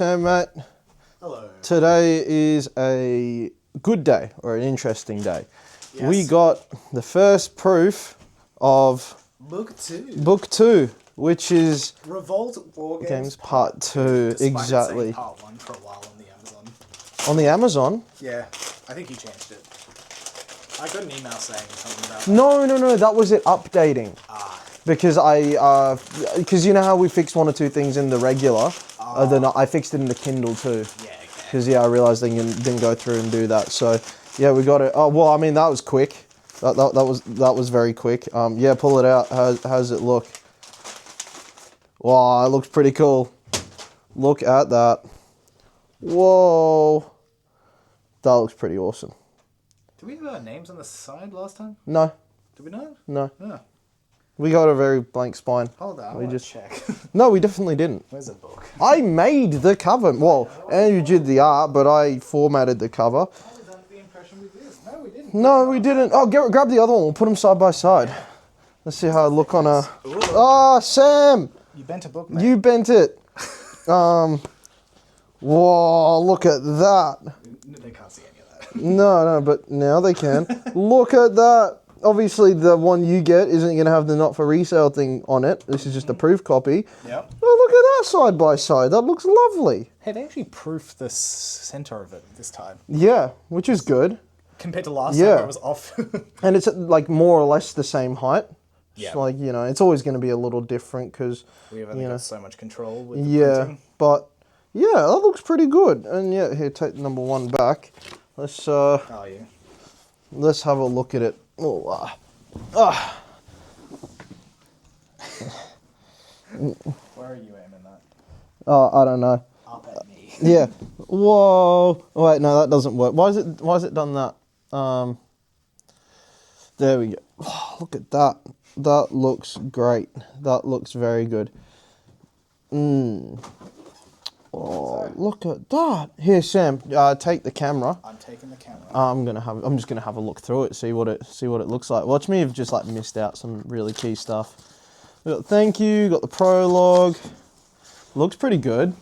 Sam, mate. Hello. Today is a good day, or an interesting day. Yes. We got the first proof of Book 2. Book 2, which is Revolt War Games Part 2, despite exactly. It saying Part 1 for a while on the Amazon. On the Amazon? Yeah, I think he changed it. I got an email saying something about that. No, that was it updating. Because because you know how we fixed one or two things in the regular? Then I fixed it in the Kindle too. Yeah, okay. Because I realised they didn't go through and do that. So yeah, we got it. Oh well, I mean that was quick. That was very quick. Yeah, pull it out. How's it look? Wow, it looks pretty cool. Look at that. Whoa, that looks pretty awesome. Did we have our names on the side last time? No. Did we not? No. No. We got a very blank spine. Hold on, we I just check. No, we definitely didn't. Where's the book? I made the cover. Well, Andrew did the art, but I formatted the cover. I was under the impression we did. No, we didn't. No, we didn't. Oh, grab the other one. We'll put them side by side. Let's see how I look on a... Oh, Sam! You bent a book, mate. You bent it. Whoa, look at that. They can't see any of that. No, but now they can. Look at that. Obviously, the one you get isn't going to have the not for resale thing on it. This is just a proof copy. Yep. Oh, look at that side by side. That looks lovely. Hey, they actually proofed the center of it this time. Yeah, which is good. Compared to last time where it was off. And it's like more or less the same height. Yeah. Like, you know, it's always going to be a little different because... We have only got so much control with the printing. But yeah, that looks pretty good. And yeah, here, take number one back. Let's let's have a look at it. Oh, Where are you aiming that? Oh, I don't know. Up at me. Yeah. Whoa. Oh, wait, no, that doesn't work. Why is it done that? There we go. Oh, look at that. That looks great. That looks very good. Oh, look at that. Here, Sam, take the camera. I'm taking the camera. I'm just gonna have a look through it, see what it looks like. Watch me have just like missed out some really key stuff. We got thank you, got the prologue. Looks pretty good.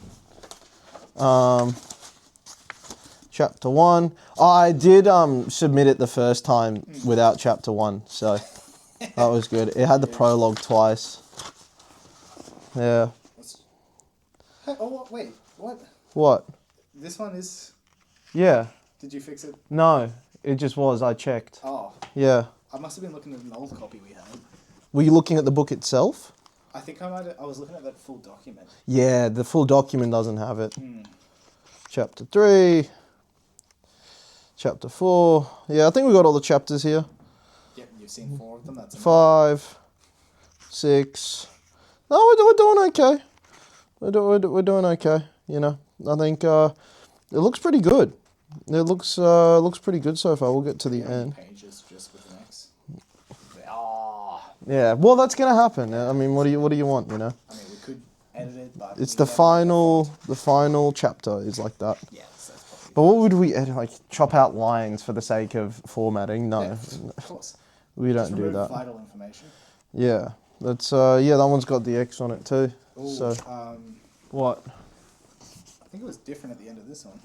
Chapter 1. I did submit it the first time without chapter 1, so that was good. It had the prologue twice. Yeah. Oh, wait, what? What? This one is... Yeah. Did you fix it? No, it just was. I checked. Oh. Yeah. I must have been looking at an old copy we had. Were you looking at the book itself? I think I was looking at that full document. Yeah, the full document doesn't have it. Chapter 3. Chapter 4. Yeah, I think we got all the chapters here. Yep, you've seen 4 of them. That's 5. 6. No, we're doing okay. We're doing okay. You know, I think it looks pretty good. It looks pretty good so far. We'll get to the end. Pages just with an X. Yeah, well, that's gonna happen. I mean, what do you want? You know. I mean, we could edit it, but It's the final chapter is like that. Yeah, that's probably. But what would we edit? Like chop out lines for the sake of formatting? No, Yeah, of course. we don't Just do remove that. Vital information. Yeah, that's yeah. That one's got the X on it too. Ooh, So what? I think it was different at the end of this one.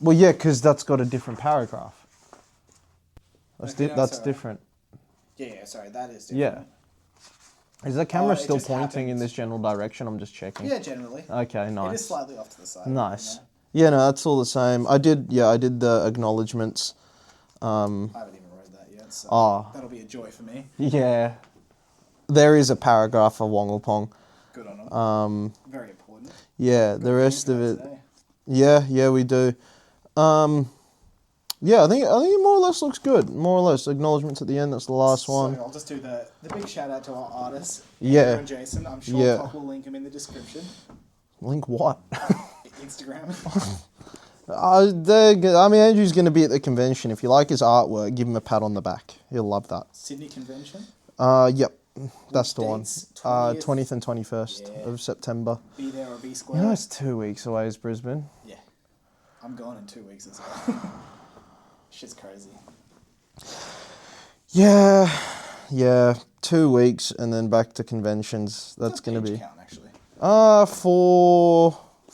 Well, yeah, because that's got a different paragraph. That's Okay, no, that's sorry. different. Yeah, sorry, that is different. Yeah. Is the camera it still just pointing in happened. this general direction? I'm just checking. Yeah, generally. Okay, It nice. is slightly off to the side. Nice. You know? Yeah, no, that's all the same. I did the acknowledgements. I haven't even read that yet, so that'll be a joy for me. Yeah. There is a paragraph for Wongalpong. Good on them. Very important. Yeah, the rest of it. Today. Yeah, we do. Yeah, I think it more or less looks good. More or less, acknowledgements at the end. That's the last one. So I'll just do the big shout out to our artists. Yeah. Andrew and Jason. I'm sure Yeah. Pop will link them in the description. Link what? Instagram. I mean, Andrew's going to be at the convention. If you like his artwork, give him a pat on the back. He'll love that. Sydney Convention. Yep, that's the one. Dates? 20th and 21st of September. Be there or be square. You know, it's 2 weeks away, is Brisbane. Yeah. I'm going in 2 weeks as well. Shit's crazy. Yeah, 2 weeks and then back to conventions. That's going to be Count, actually.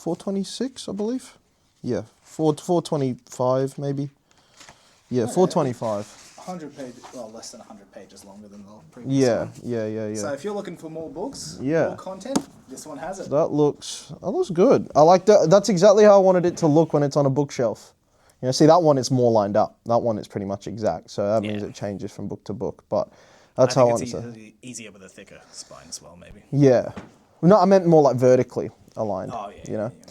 426, I believe. Yeah, 425 maybe. Yeah, 425. 100 pages, well, less than 100 pages longer than the previous Yeah, one. yeah. So if you're looking for more books, Yeah. more content, this one has it. That looks good. I like that. That's exactly how I wanted it to look when it's on a bookshelf. You know, see that one, it's more lined up. That one is pretty much exact. So that means Yeah. it changes from book to book. But that's I how I think want it it's to. easier with a thicker spine as well, maybe. Yeah. No, I meant more like vertically aligned. Oh, yeah. You know. Yeah.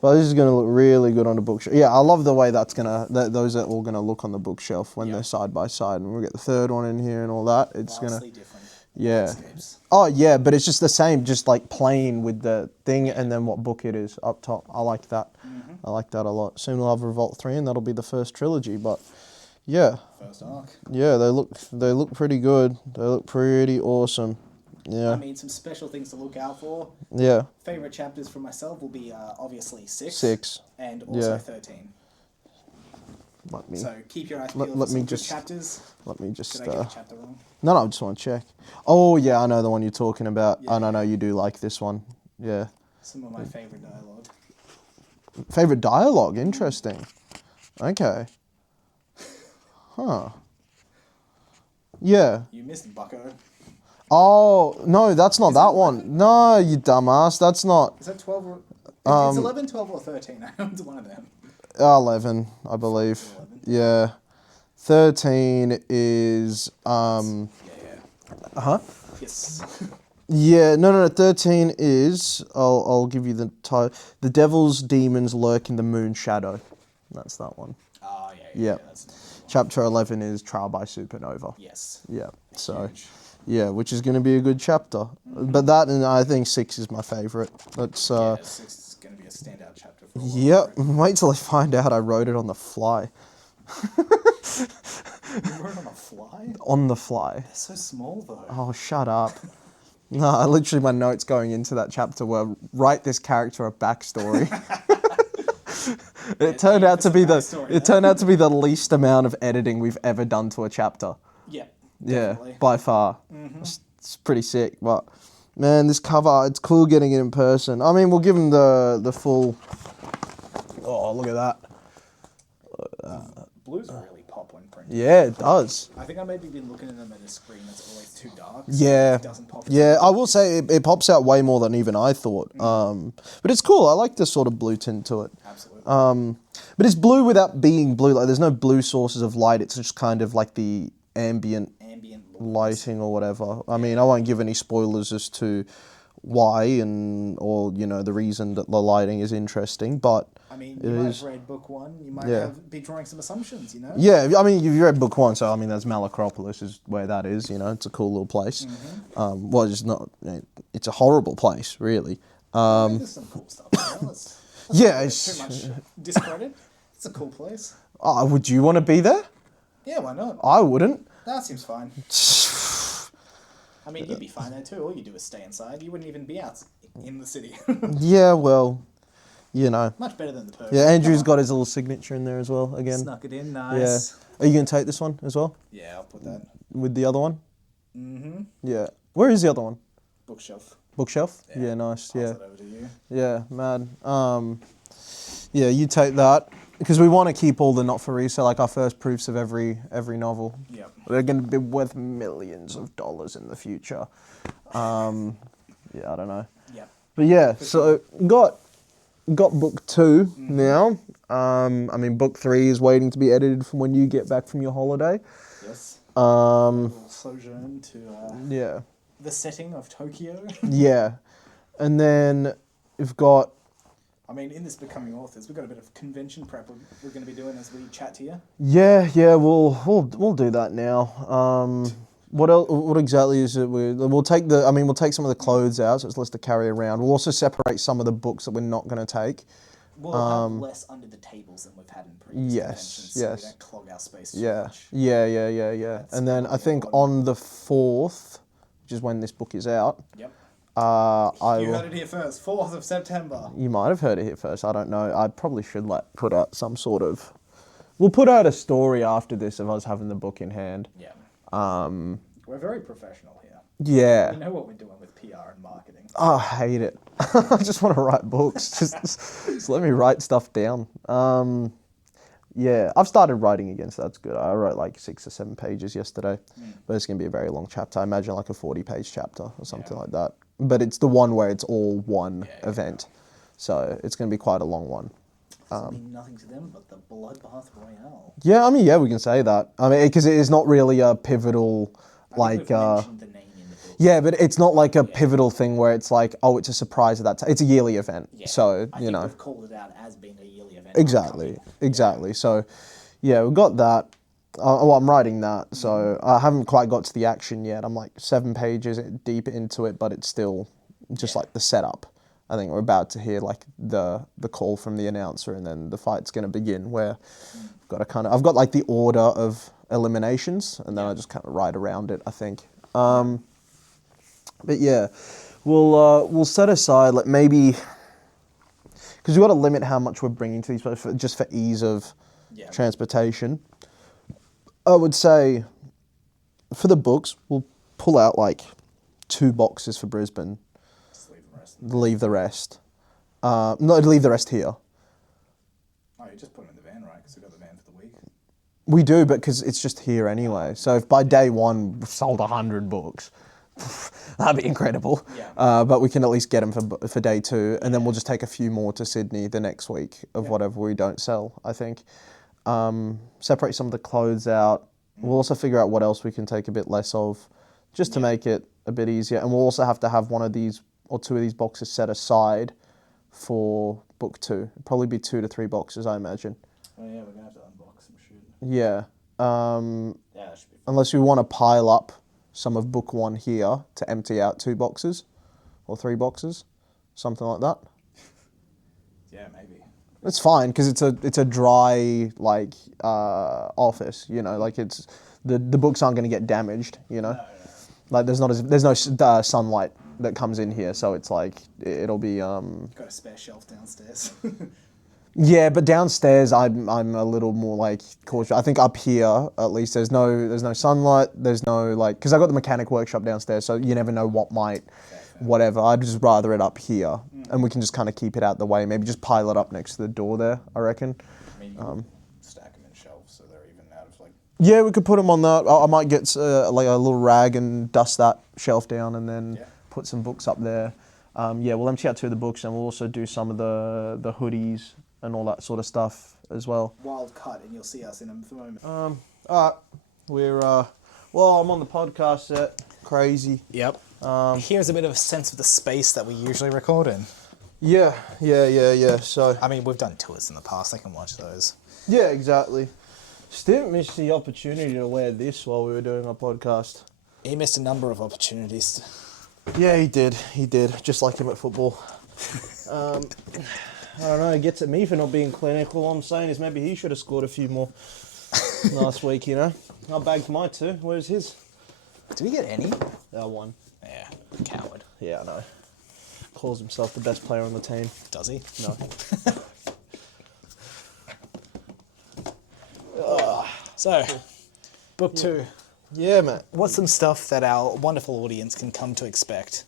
But this is going to look really good on the bookshelf. Yeah, I love the way those are all going to look on the bookshelf when they're side by side. And we'll get the third one in here and all that. It's going to. Vastly different. Yeah. landscapes. Oh, yeah, but it's just the same, just like plain with the thing and then what book it is up top. I like that. I like that a lot. Soon we'll have Revolt 3 and that'll be the first trilogy, but yeah. First arc. Yeah, they look pretty good. They look pretty awesome. Yeah. I mean, some special things to look out for. Yeah. Favorite chapters for myself will be obviously 6. 6. And also Yeah. 13. Let me So keep your eyes peeled for let some me good just chapters. let me just Did I get the chapter wrong? No, I just want to check. Oh, yeah, I know the one you're talking about. Yeah. I know you do like this one. Yeah. Some of my favorite dialogue. Favorite dialogue? Interesting. Okay. Huh. Yeah. You missed Bucko. Oh, no, that's not that one. No, you dumbass. That's not Is that 12 or... it's 11, 12 or 13. I know it's one of them. 11, I believe. 11. Yeah. 13 is Yeah. Yes. Yeah, no. 13 is I'll give you the title. The Devil's Demons Lurk in the Moon Shadow. That's that one. Oh, yeah. Yeah. That's Chapter 11 is Trial by Supernova. yes. Yeah. So, Huge. yeah, which is going to be a good chapter. But that, and I think 6 is my favorite. That's Yeah, 6 is going to be a standout chapter for a while. Yep. Wait till I find out I wrote it on the fly. You wrote it on a fly? On the fly. They're so small, though. Oh, shut up. No, literally my notes going into that chapter were write this character a backstory. It turned out to be the least amount of editing we've ever done to a chapter. Yeah. Yeah, Definitely. by far. It's pretty sick, but man, this cover, it's cool getting it in person. I mean, we'll give him the full. Oh, look at that. Blues really pop when printed. Yeah, it does. I think I maybe been looking at them at a screen that's always too dark. So Yeah, it doesn't pop. yeah. I will say it pops out way more than even I thought. But it's cool. I like this sort of blue tint to it. Absolutely. But it's blue without being blue. Like there's no blue sources of light. It's just kind of like the ambient lighting or whatever. I mean, I won't give any spoilers as to why or the reason that the lighting is interesting, but I mean, you might have read book 1. You might be drawing some assumptions. Yeah, I mean, you've read book 1, so I mean, there's Malacropolis is where that is. It's a cool little place. Well, it's not. It's a horrible place, really. There's some cool stuff. Yeah, Too much discredit. It's a cool place. Would you want to be there? Yeah, why not? I wouldn't. That seems fine. I mean, you'd be fine there too. All you do is stay inside. You wouldn't even be out in the city. Yeah, well, Much better than the Persian. Yeah, Andrew's got his little signature in there as well. Again. Snuck it in, Yeah. nice. Are you gonna take this one as well? Yeah, I'll put that. With the other one? Mm-hmm. Yeah. Where is the other one? Bookshelf. Bookshelf? Yeah, nice. Pass Yeah. it over to you. Yeah, mad. Yeah, you take that because we want to keep all the not for resale, like our first proofs of every novel. Yep. They're going to be worth millions of dollars in the future. Yeah, I don't know. Yep. But yeah, so got book 2 now. I mean, book 3 is waiting to be edited from when you get back from your holiday. Yes. Um, We'll sojourn to yeah. the setting of Tokyo. Yeah, and then we've got. I mean, in this Becoming Authors, we've got a bit of convention prep we're going to be doing as we chat to you. Yeah, we'll do that now. What else? What exactly is it? We'll take some of the clothes out, so it's less to carry around. We'll also separate some of the books that we're not going to take. We'll have less under the tables than we've had in previous conventions, so we don't clog our space too much. Yeah. And then I think on the 4th, which is when this book is out. Yep. You heard it here first, 4th of September. You might have heard it here first. I don't know. I probably should put out some sort of. We'll put out a story after this of us having the book in hand. Yeah. We're very professional here. Yeah. We know what we're doing with PR and marketing. Oh, I hate it. I just want to write books. Just let me write stuff down. Yeah, I've started writing again, so that's good. I wrote like 6 or 7 pages yesterday, but it's going to be a very long chapter. I imagine like a 40-page chapter or something like that. But it's the one where it's all one event, so it's going to be quite a long one. Doesn't mean nothing to them, but the Bloodbath Royale. Yeah, I mean, yeah, we can say that. I mean, because it is not really a pivotal, I think we've mentioned the name in the book. Yeah, but it's not like a pivotal thing where it's like, oh, it's a surprise at that time. It's a yearly event, so I think we've called it out as being a yearly event. Exactly. So, yeah, we've got that. Well, I'm writing that, so I haven't quite got to the action yet. I'm like 7 pages deep into it, but it's still just like the setup. I think we're about to hear like the call from the announcer, and then the fight's going to begin. Where I've got like the order of eliminations, and then I just kind of ride around it. I think. But yeah, we'll set aside like maybe. Because we've got to limit how much we're bringing to these places just for ease of transportation. I would say for the books, we'll pull out like 2 boxes for Brisbane. Just leave the rest. Leave the rest. No, leave the rest here. Oh, you just put them in the van, right? Because we've got the van for the week. We do, but because it's just here anyway. So if by day 1 we've sold 100 books, that'd be incredible. Yeah. But we can at least get them for day 2, and then we'll just take a few more to Sydney the next week of whatever we don't sell, I think. Separate some of the clothes out. We'll also figure out what else we can take a bit less of, just to make it a bit easier. And we'll also have to have one of these or 2 of these boxes set aside for book 2. It'll probably be 2 to 3 boxes, I imagine. Oh yeah, we're going to have to unbox some shit. Yeah. Yeah, that should be fun. Unless we want to pile up some of book 1 here to empty out 2 boxes or 3 boxes, something like that. Yeah, maybe. It's fine because it's a dry like office, like it's the books aren't going to get damaged, No. like there's no sunlight that comes in here, so it's like it'll be Got a spare shelf downstairs. Yeah, but downstairs I'm a little more like cautious. I think up here at least there's no sunlight. There's no like because I got the mechanic workshop downstairs, so you never know what might, whatever. I'd just rather it up here, and we can just kind of keep it out the way. Maybe just pile it up next to the door there. I reckon. I mean, you can stack them in shelves so they're even out of like. Yeah, we could put them on that. I might get like a little rag and dust that shelf down, and then put some books up there. We'll empty out 2 of the books, and we'll also do some of the hoodies and all that sort of stuff as well. Wild cut, and you'll see us in a moment. All right, we're I'm on the podcast set. Crazy. Yep. Here's a bit of a sense of the space that we usually record in. Yeah. So I mean, we've done tours in the past. I can watch those. yeah, exactly. Still missed the opportunity to wear this while we were doing our podcast. He missed a number of opportunities. Yeah, he did. Just like him at football. I don't know, it gets at me for not being clinical. All I'm saying is maybe he should have scored a few more last week, I bagged my 2. Where's his? Did we get any? 1. Yeah, coward. Yeah, I know. Calls himself the best player on the team. Does he? No. So, book 2. Yeah, mate. What's some stuff that our wonderful audience can come to expect?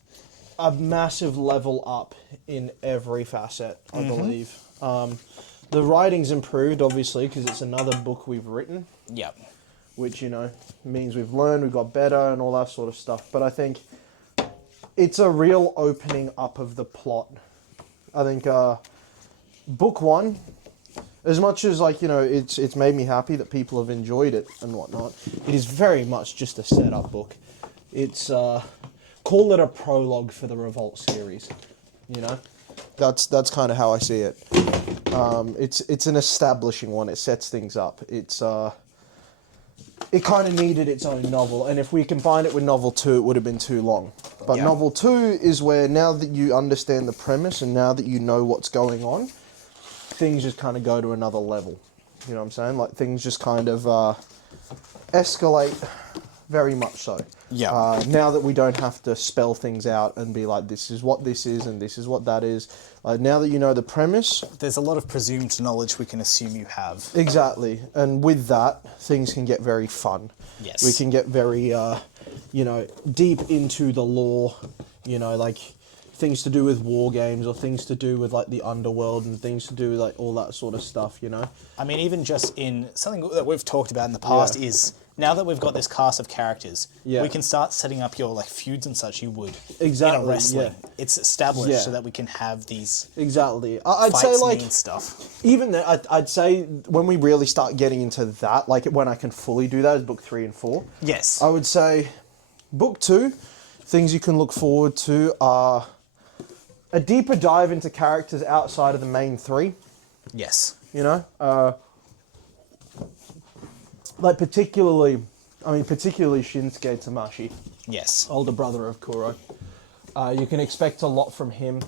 A massive level up in every facet, I believe. The writing's improved, obviously, because it's another book we've written. Yep. Which, means we've learned, we've got better and all that sort of stuff. But I think it's a real opening up of the plot. I think book 1, as much as, it's made me happy that people have enjoyed it and whatnot, it is very much just a setup book. It's... call it a prologue for the Revolt series, That's kind of how I see it. It's an establishing one. It sets things up. It kind of needed its own novel, and if we combined it with novel 2, it would have been too long. But novel 2 is where now that you understand the premise and now that you know what's going on, things just kind of go to another level. You know what I'm saying? Like things just kind of escalate very much so. Yeah. Now that we don't have to spell things out and be like, this is what this is and this is what that is. Now that you know the premise. There's a lot of presumed knowledge we can assume you have. Exactly. And with that, things can get very fun. Yes. We can get very, deep into the lore, like things to do with war games or things to do with like the underworld and things to do with like all that sort of stuff, I mean, even just in something that we've talked about in the past is now that we've got this cast of characters, we can start setting up your like feuds and such you would Exactly, in a wrestling. yeah. It's established Yeah. so that we can have these Exactly. I'd fights say like mean stuff. even then, I'd say when we really start getting into that, like when I can fully do that is book 3 and 4. Yes. I would say book 2, things you can look forward to are a deeper dive into characters outside of the main 3. Yes. Like particularly Shinsuke Tamashi, Yes. older brother of Kuro. You can expect a lot from him,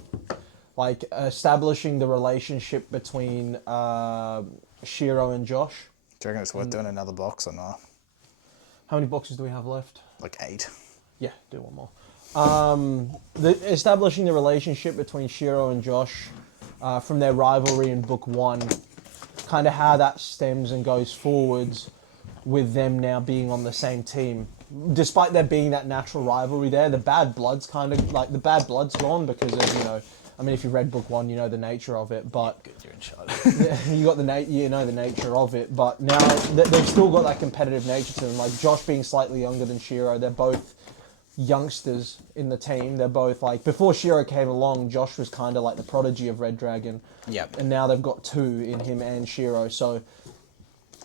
like establishing the relationship between Shiro and Josh. Do you reckon it's worth doing another box or not? How many boxes do we have left? Like 8. Yeah, do one more. Establishing the relationship between Shiro and Josh from their rivalry in book 1, kind of how that stems and goes forwards with them now being on the same team. Despite there being that natural rivalry there, the bad blood's gone because of, I mean, if you read book 1, you know the nature of it, but Good, you're in charge. you got the nature of it, but now they've still got that competitive nature to them. Like Josh being slightly younger than Shiro, they're both youngsters in the team. They're both like, before Shiro came along, Josh was kind of like the prodigy of Red Dragon. Yep. And now they've got 2 in him and Shiro. So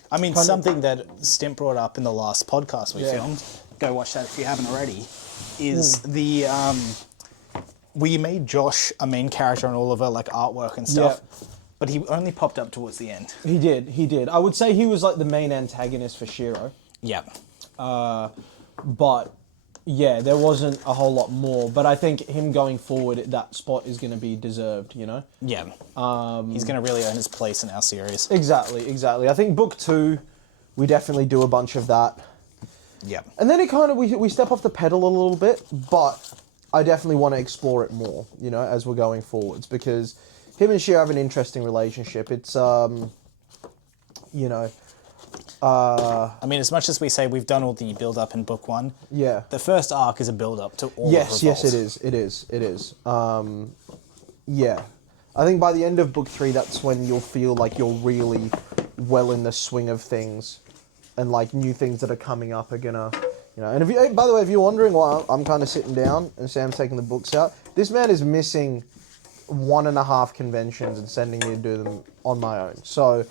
I mean, something that Stimp brought up in the last podcast we filmed, go watch that if you haven't already, is we made Josh a main character on all of our like artwork and stuff, but he only popped up towards the end. He did. I would say he was like the main antagonist for Shiro. Yeah. But yeah, there wasn't a whole lot more. But I think him going forward, that spot is going to be deserved, Yeah. He's going to really earn his place in our series. Exactly. I think book 2, we definitely do a bunch of that. Yeah. And then it kind of, we step off the pedal a little bit, but I definitely want to explore it more, as we're going forwards, because him and Shiro have an interesting relationship. It's, I mean, as much as we say we've done all the build-up in book 1, yeah. the first arc is a build-up to all Yes, of yes, Revolt. it is. Yeah. I think by the end of book 3, that's when you'll feel like you're really well in the swing of things, and like new things that are coming up are gonna, And if you, by the way, if you're wondering why I'm kind of sitting down and Sam's taking the books out, this man is missing 1.5 conventions and sending me to do them on my own. So,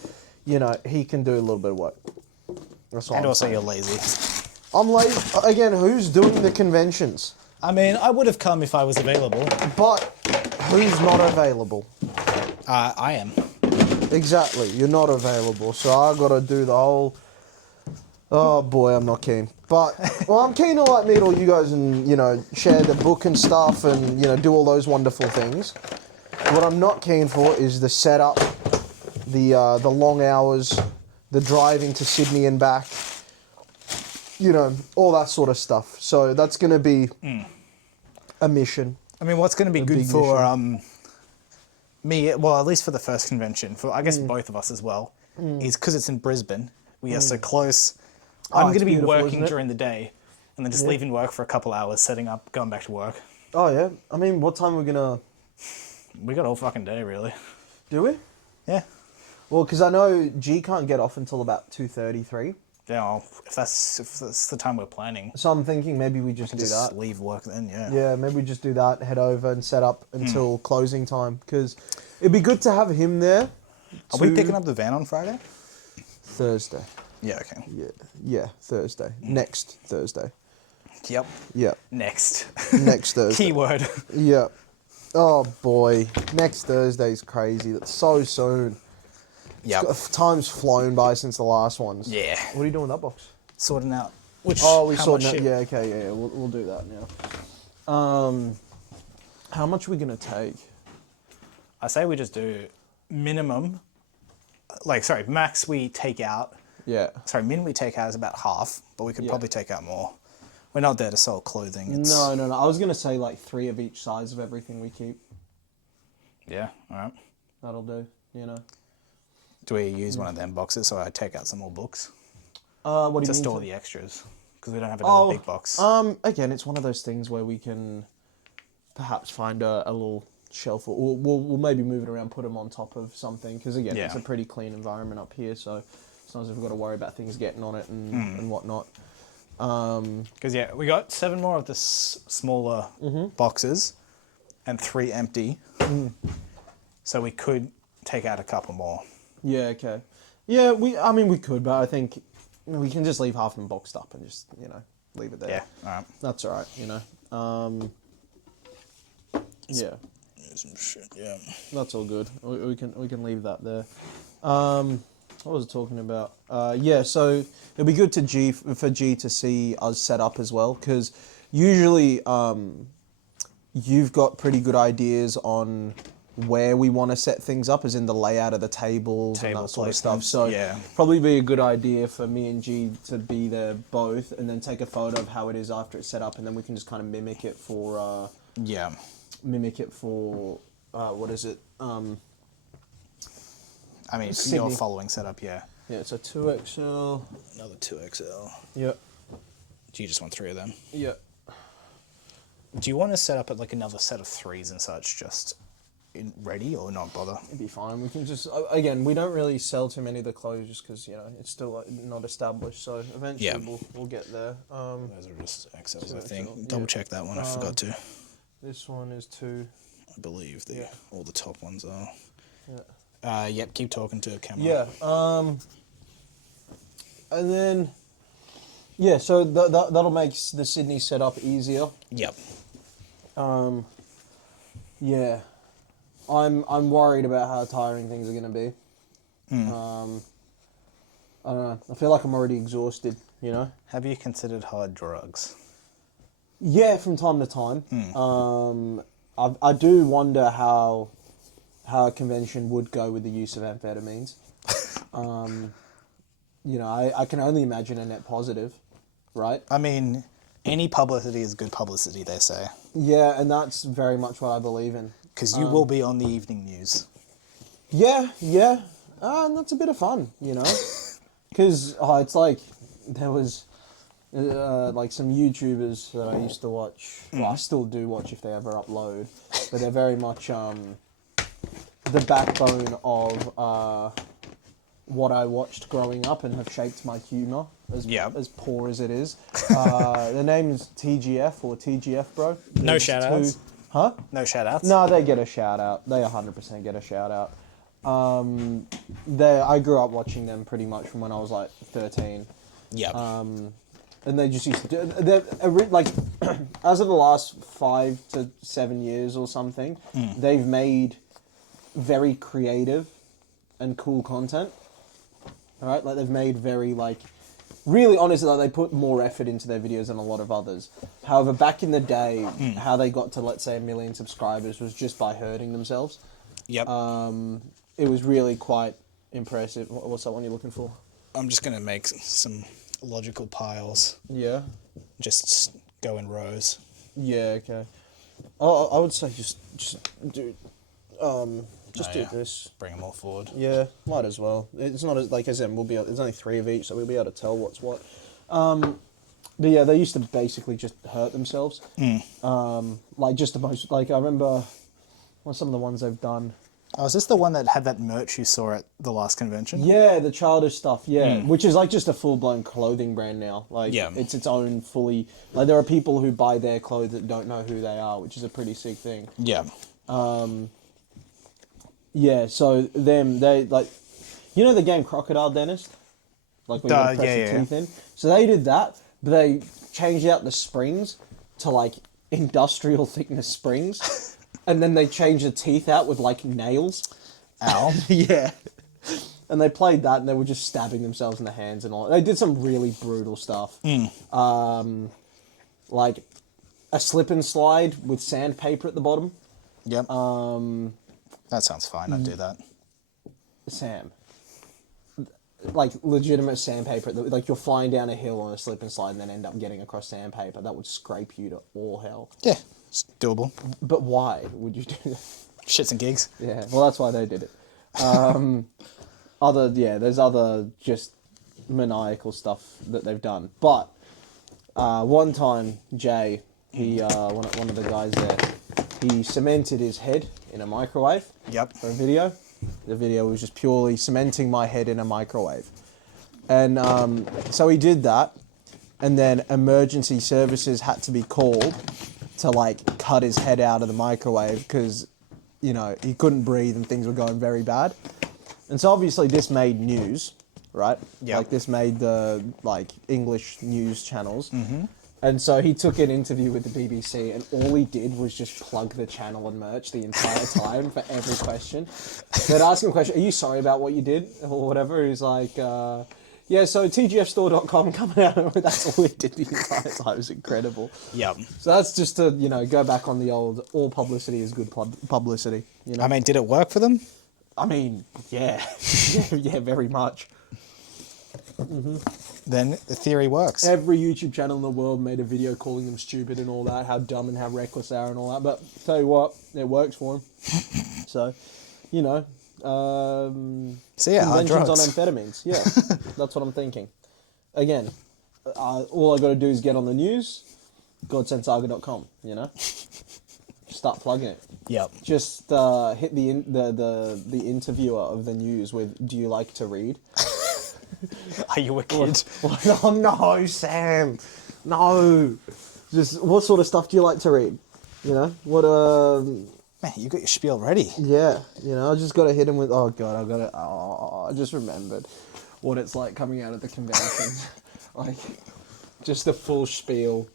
he can do a little bit of work. That's all And I'm also saying. you're lazy. I'm lazy. Again, who's doing the conventions? I mean, I would have come if I was available. But who's not available? I am. Exactly, you're not available, so I gotta do the whole. Oh boy, I'm not keen. But well, I'm keen to like meet all you guys and share the book and stuff and do all those wonderful things. What I'm not keen for is the setup, the long hours, the driving to Sydney and back. All that sort of stuff. So that's gonna be a mission. I mean, what's going to be good big for me, well, at least for the first convention, for I guess both of us as well, is because it's in Brisbane. We are so close. I'm going to be beautiful, working isn't it? during the day and then just leaving work for a couple hours, setting up, going back to work. Oh yeah. I mean, what time are we gonna We got all fucking day, really. do we? Yeah. Well, because I know G can't get off until about 2:33. Yeah, well, if that's the time we're planning, So I'm thinking maybe we just do just that. leave work then, yeah. Yeah, maybe we just do that, head over and set up until closing time. Because it'd be good to have him there. Are we picking up the van on Friday? Thursday. Yeah, okay. Yeah, Thursday. Next Thursday. Yep. Yeah, Next. next Thursday. Keyword. Yeah. Oh boy, next Thursday's crazy. That's so soon. Yep. Time's flown by since the last ones. Yeah. What are you doing with that box? Sorting out which. Oh, we how sorted much out. shit- Yeah, okay, yeah. We'll do that now. How much are we gonna take? I say we just do minimum, max we take out Yeah. Sorry, min we take out is about half, but we could probably take out more. We're not there to sell clothing. It's... No. I was gonna say like 3 of each size of everything we keep. Yeah, all right. That'll do. You know. Do we use one of them boxes so I take out some more books? What do you To mean? store the extras. Because we don't have another big box. Again, it's one of those things where we can perhaps find a little shelf, or we'll maybe move it around, put them on top of something. Because again, it's a pretty clean environment up here, so it's not as if we've got to worry about things getting on it and whatnot. Because we got 7 more of the smaller boxes and 3 empty. So we could take out a couple more. Yeah. Okay. Yeah. We could, but I think we can just leave half of them boxed up and just leave it there. Yeah. All right. That's all right. Yeah. Some shit. Yeah. That's all good. We can leave that there. What was I talking about? Yeah, so it'll be good for G to see us set up as well, because usually you've got pretty good ideas on where we want to set things up, as in the layout of the tables and that sort of stuff. So probably be a good idea for me and G to be there both, and then take a photo of how it is after it's set up, and then we can just kind of mimic it for what is it? I mean, Sydney. your following setup, yeah. Yeah, it's a 2XL. Another 2XL. Yep. Do you just want 3 of them? Yep. Do you want to set up at like another set of 3s and such, just ready, or not bother? It'd be fine. We can just, again, we don't really sell too many of the clothes just because, it's still not established. So eventually we'll get there. Those are just XLs, I think. Double check that one, I forgot to. This one is 2. I believe all the top ones are. Yeah. Yep, keep talking to camera. Yeah. And then, so that'll make the Sydney setup easier. Yep. Yeah. I'm worried about how tiring things are going to be. I don't know. I feel like I'm already exhausted, Have you considered hard drugs? Yeah, from time to time. I do wonder how a convention would go with the use of amphetamines. I can only imagine a net positive, right? I mean, any publicity is good publicity, they say. Yeah, and that's very much what I believe in. Because you will be on the evening news. Yeah. And that's a bit of fun, Because it's like, there was like some YouTubers that I used to watch. Well, I still do watch if they ever upload. But they're very much the backbone of what I watched growing up and have shaped my humour, as poor as it is. Their name is TGF or TGF, bro. No shout-outs? Huh? No shout-outs? No, they get a shout-out. They 100% get a shout-out. I grew up watching them pretty much from when I was like 13. Yep. And they just used to do, like, as of the last 5 to 7 years or something, they've made very creative and cool content. All right, like they've made very really honestly, like they put more effort into their videos than a lot of others. However, back in the day, how they got to, let's say, 1 million subscribers was just by hurting themselves. Yep. It was really quite impressive. What's that one you're looking for? I'm just going to make some logical piles. Yeah. Just go in rows. Yeah, okay. I would say just do this. Bring them all forward. Yeah, might as well. It's not as, like I said, there's only 3 of each, so we'll be able to tell what's what. But yeah, they used to basically just hurt themselves. Like just the most, like I remember some of the ones they've done. Oh, is this the one that had that merch you saw at the last convention? Yeah, the childish stuff, yeah. Which is like just a full-blown clothing brand now. Like, it's its own fully... Like, there are people who buy their clothes that don't know who they are, which is a pretty sick thing. Yeah. Yeah, so they, like... You know the game Crocodile Dentist? Like, when you press your teeth in? So they did that, but they changed out the springs to, like, industrial thickness springs. And then they changed the teeth out with, like, nails. Ow. Yeah. And they played that, and they were just stabbing themselves in the hands and all. They did some really brutal stuff. Like, a slip and slide with sandpaper at the bottom. Yep. That sounds fine. I'd do that. Sam. like legitimate sandpaper, like you're flying down a hill on a slip and slide and then end up getting across sandpaper, that would scrape you to all hell. Yeah, it's doable. But why would you do that? Shits and gigs. Yeah, well, that's why they did it. There's other just maniacal stuff that they've done. But one time, Jay, one of the guys there, he cemented his head in a microwave. Yep. For a video. The video was just purely cementing my head in a microwave. And so he did that, and then emergency services had to be called to like cut his head out of the microwave because, you know, he couldn't breathe and things were going very bad. And so obviously this made news, right? Yeah. Like this made the like English news channels. Mm-hmm. And so he took an interview with the BBC, and all he did was just plug the channel and merch the entire time for every question. They'd ask him a question, are you sorry about what you did? Or whatever. He's like, yeah, so tgfstore.com coming out. That's all he did the entire time. It was incredible. Yep. So that's just to, you know, go back on the old, all publicity is good publicity. You know? I mean, did it work for them? I mean, yeah. Yeah, very much. Then the theory works. Every YouTube channel in the world made a video calling them stupid and all that, how dumb and how reckless they are and all that. But tell you what, it works for them. So, you know, So yeah, hard conventions on drugs. amphetamines. Yeah, that's what I'm thinking. Again, all I got to do is get on the news, godsendsaga.com, you know? Start plugging it. Yep. Just hit the interviewer of the news with, do you like to read? Are you a kid? Oh, no, Sam. No. Just, what sort of stuff do you like to read? You know? What, Man, you got your spiel ready. yeah. You know, I just got to hit him with, oh, God, I just remembered what it's like coming out of the convention. Like, just the full spiel.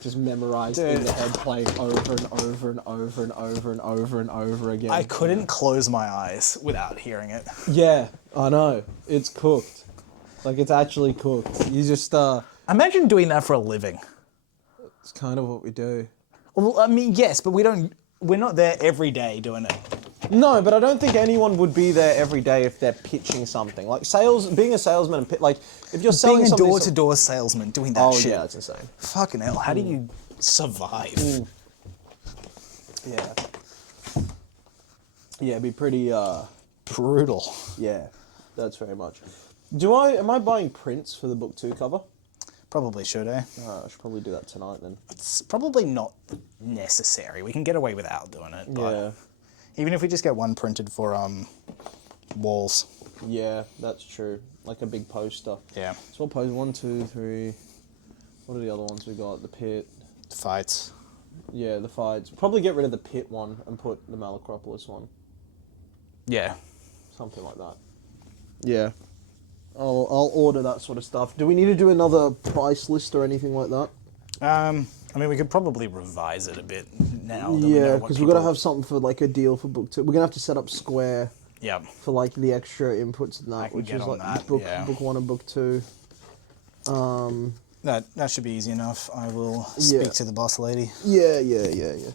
Just memorized in the head, playing over and over and over and over and over and over again. I couldn't close my eyes without hearing it. Yeah, I know. It's cooked. Like, it's actually cooked. You just, Imagine doing that for a living. it's kind of what we do. Well, I mean, yes, but we're not there every day doing it. No, but I don't think anyone would be there every day if they're pitching something. Like, being a salesman, and like, if you're selling Being a something... door-to-door salesman, doing that Oh, shit. yeah, that's insane. Fucking hell, how do you survive? Yeah. Yeah, it'd be pretty, Brutal. yeah, that's very much. Am I buying prints for the book 2 cover? Probably should, eh? I should probably do that tonight then. It's probably not necessary. We can get away without doing it. But Yeah. even if we just get one printed for walls. Yeah, that's true. Like a big poster. Yeah. So what poster? 1, 2, 3. What are the other ones we got? The pit. Fights. Yeah, the fights. Probably get rid of the pit one and put the Malacropolis one. Yeah. Something like that. Yeah. I'll order that sort of stuff. Do we need to do another price list or anything like that? I mean, we could probably revise it a bit now. That we know Yeah, what because we've got to people- have something for like a deal for book 2. We're gonna have to set up Square Yeah. for like the extra inputs and that, can which get is on like that, book yeah. book 1 and book 2. That should be easy enough. I will speak Yeah. to the boss lady. Yeah. And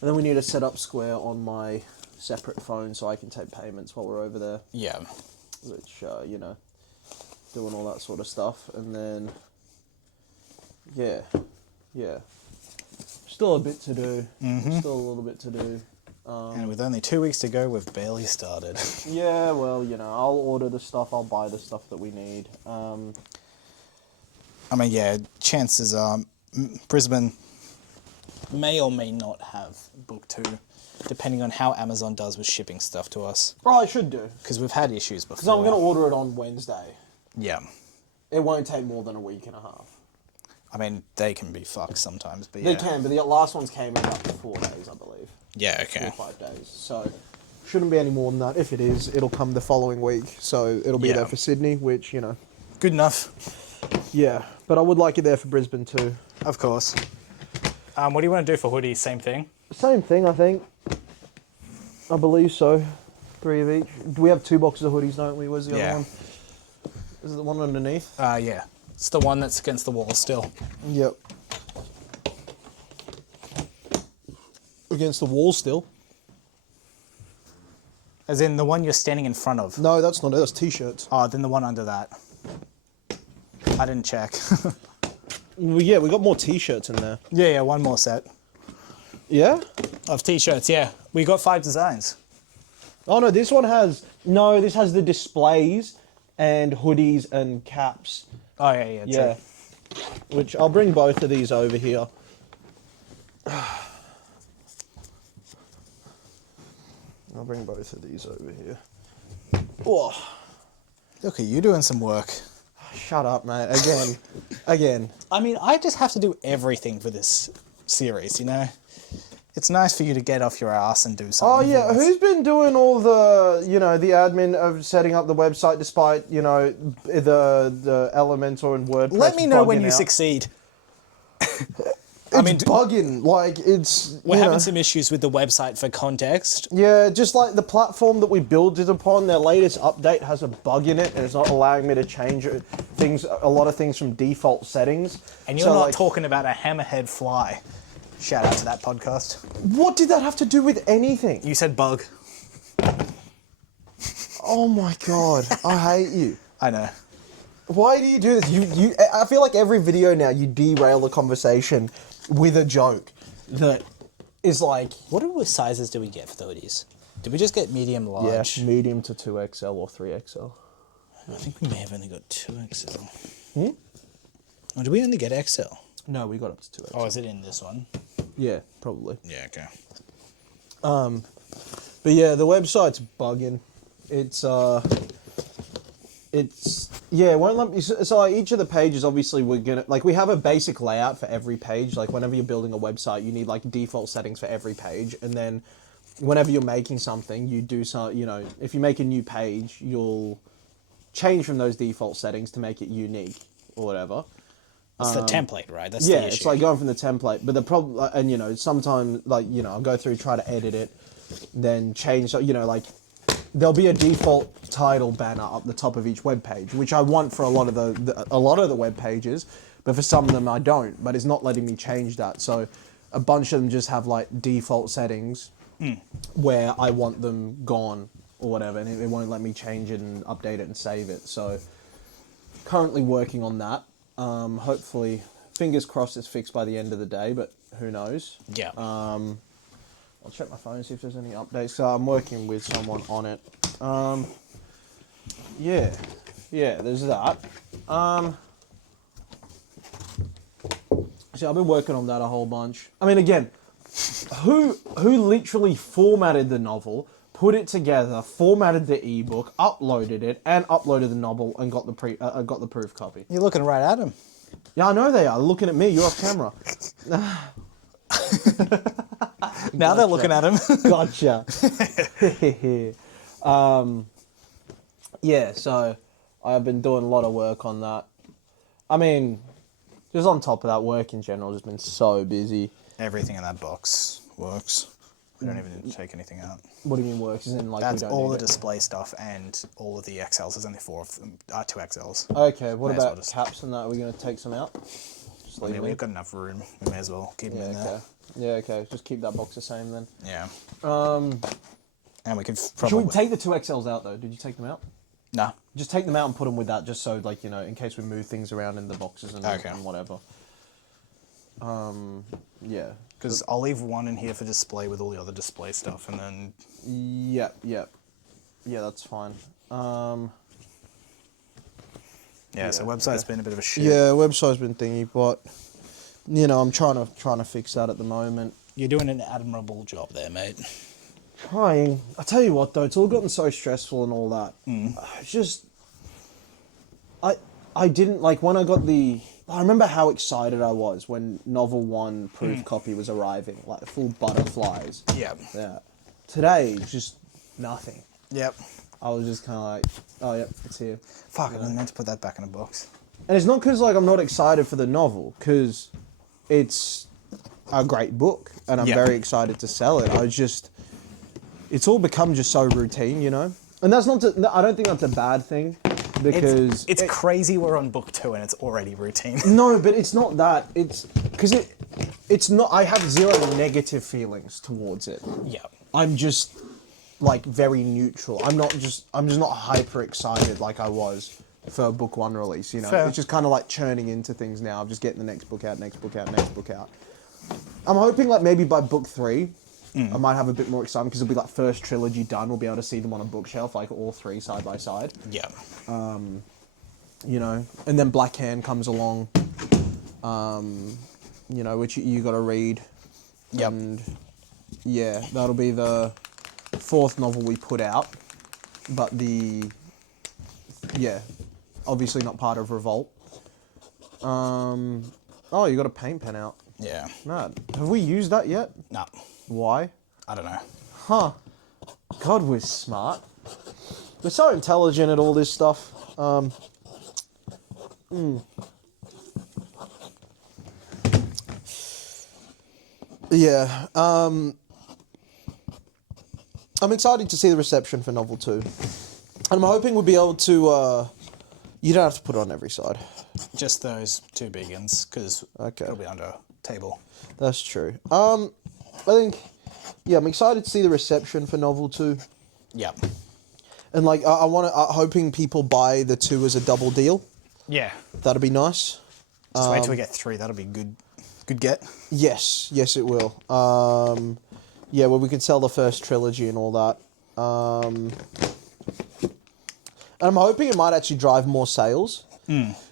then we need to set up Square on my separate phone so I can take payments while we're over there, Yeah. which, you know, doing all that sort of stuff. And then, yeah. Still a bit to do. Still a little bit to do. And with only 2 weeks to go, we've barely started. Yeah, well, you know, I'll order the stuff, I'll buy the stuff that we need. I mean, yeah, chances are Brisbane may or may not have book 2, depending on how Amazon does with shipping stuff to us. Oh, I should do. Because we've had issues before. Because I'm going to order it on Wednesday. Yeah. It won't take more than a week and a half. I mean, they can be fucked sometimes, but They yeah. can, but the last ones came in about 4 days, I believe. Yeah, 4 okay. or 5 days. So, shouldn't be any more than that. If it is, it'll come the following week. So, it'll be Yeah. there for Sydney, which, you know. Good enough. Yeah, but I would like it there for Brisbane too. Of course. What do you want to do for hoodies? Same thing? Same thing, I think. I believe so. 3 of each. We have 2 boxes of hoodies, don't we? Where's the other one? Is it the one underneath? Yeah. It's the one that's against the wall still. Yep. Against the wall still. As in the one you're standing in front of. No, that's not it. That's t-shirts. Oh, then the one under that. I didn't check. Well, yeah, we got more t-shirts in there. Yeah, one more set Yeah? of t-shirts. Yeah, we got 5 designs. Oh, no, this one has... No, this has the displays and hoodies and caps. Oh, yeah, Yeah. true. Which, I'll bring both of these over here. I'll bring both of these over here. Oh, Look at you doing some work. shut up, mate. Again. I mean, I just have to do everything for this series, you know? It's nice for you to get off your ass and do Oh, something. yeah, who's been doing all the, the admin of setting up the website despite, the Elementor and WordPress Let me know when bugging you out? succeed. It's bugging, like, it's, We're you having know. some issues with the website for context. Yeah, just like the platform that we build it upon, their latest update has a bug in it, and it's not allowing me to change a lot of things from default settings. And you're So, not like, talking about a hammerhead fly. Shout out to that podcast. What did that have to do with anything? You said bug. Oh my god, I hate you. I know. Why do you do this? I feel like every video now you derail the conversation with a joke that is like, What sizes do we get for the hoodies? Did we just get medium, large? medium to 2XL or 3XL. I think we may have only got 2XL. Or did we only get XL? No, we got up to 2XL. Oh, is it in this one? Yeah, probably. Yeah, okay. But yeah, the website's bugging. It won't let me. So like each of the pages, obviously, we have a basic layout for every page. Like whenever you're building a website, you need like default settings for every page, and then whenever you're making something, you do some. If you make a new page, you'll change from those default settings to make it unique or whatever. It's the template, right? That's Yeah, the issue. it's like going from the template. But the problem, and sometimes I'll go through, try to edit it, then change. So there'll be a default title banner up the top of each web page, which I want for a lot of the web pages, but for some of them I don't. But it's not letting me change that. So a bunch of them just have like default settings where I want them gone or whatever, and it won't let me change it and update it and save it. So currently working on that. Hopefully, fingers crossed, it's fixed by the end of the day, but who knows? Yeah. I'll check my phone, see if there's any updates. So I'm working with someone on it. Yeah, there's that. So I've been working on that a whole bunch. I mean, again, who literally formatted the novel, put it together, formatted the ebook, uploaded it, and uploaded the novel, and got the proof copy? You're looking right at him. Yeah, I know they are. They're looking at me. You're off camera. Now they're looking at him. Gotcha. Yeah, so I've been doing a lot of work on that. I mean, just on top of that, work in general has been so busy. Everything in that box works. We don't even need to take anything out. What do you mean works? As in, like, That's we don't all need the it? display stuff and all of the XLs. There's only 4 of them. 2 XLs. Okay, what May as well about just- caps and that? Are we going to take some out? Just I leave mean, them in? we've got enough room. We may as well keep them Yeah, in there. okay. Yeah, okay. Just keep that box the same then. Yeah. Um, And we could should probably... we take the 2XLs out though? Did you take them out? Nah. Just take them out and put them with that, just so, like, in case we move things around in the boxes and, Okay. and whatever. Yeah. Because I'll leave one in here for display with all the other display stuff, and then... Yep. Yeah, that's fine. Yeah, so website's been a bit of a shit. Yeah, website's been thingy, but I'm trying to fix that at the moment. You're doing an admirable job there, mate. Trying. I tell you what though, it's all gotten so stressful and all that. It's just, I didn't like when I got the. I remember how excited I was when Novel 1 proof copy was arriving, like full butterflies. Yeah. Yeah. Today, just nothing. Yep. I was just kind of like, oh yep, it's here. Fuck, I meant to put that back in a box. And it's not because like I'm not excited for the novel, because it's a great book and I'm Yeah. very excited to sell it. It's all become just so routine, And that's not. I don't think that's a bad thing, because It's crazy we're on book 2 and it's already routine. no, but it's not that. It's because it's not. I have zero negative feelings towards it. Yeah. I'm just like very neutral. I'm just not hyper excited like I was for book 1 release, you know. Fair. It's just kind of like churning into things now. I'm just getting the next book out. I'm hoping like maybe by book 3, I might have a bit more excitement because it'll be like first trilogy done. We'll be able to see them on a bookshelf, like all 3 side by side. Yeah. You know, and then Black Hand comes along, you know, which you got to read. Yep. And yeah, that'll be the 4th novel we put out, but obviously not part of Revolt. Oh, you got a paint pen out. Yeah. Mad. Have we used that yet? No. Why? I don't know. Huh. God, we're smart. We're so intelligent at all this stuff. Yeah. I'm excited to see the reception for novel 2. And I'm hoping we'll be able to, you don't have to put it on every side. Just those 2 big ones, because Okay. it'll be under a table. That's true. I think, yeah, I'm excited to see the reception for novel 2. Yep. And like, I want to, hoping people buy the 2 as a double deal. Yeah. That'd be nice. Just wait till we get 3. That'll be good. Good get. Yes, it will. Yeah, well, we can sell the first trilogy and all that. And I'm hoping it might actually drive more sales.